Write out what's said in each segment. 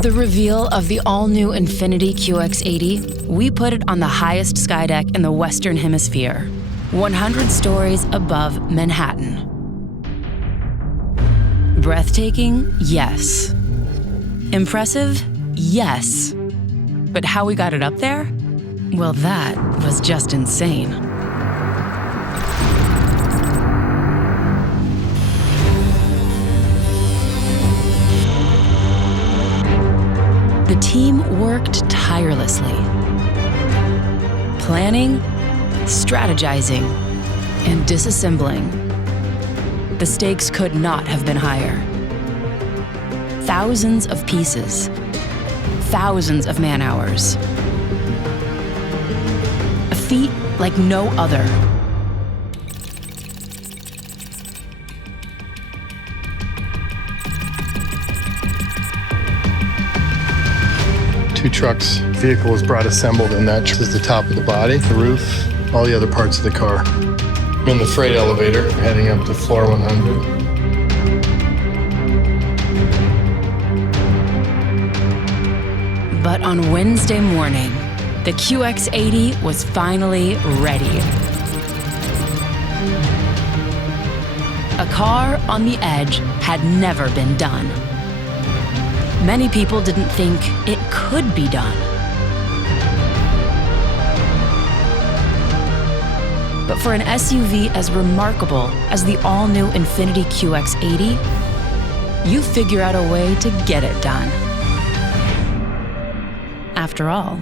For the reveal of the all-new INFINITI QX80, we put it on the highest skydeck in the Western Hemisphere, 100 stories above Manhattan. Breathtaking? Yes. Impressive? Yes. But how we got it up there? Well, that was just insane. The team worked tirelessly, planning, strategizing, and disassembling. The stakes could not have been higher. Thousands of pieces, thousands of man-hours. A feat like no other. Two trucks. Vehicle was brought assembled, and that is the top of the body, the roof, all the other parts of the car. I'm in the freight elevator, heading up to floor 100. But on Wednesday morning, the QX80 was finally ready. A car on the edge had never been done. Many people didn't think it could be done. But for an SUV as remarkable as the all-new INFINITI QX80, you figure out a way to get it done. After all,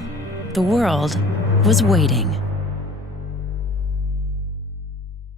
the world was waiting.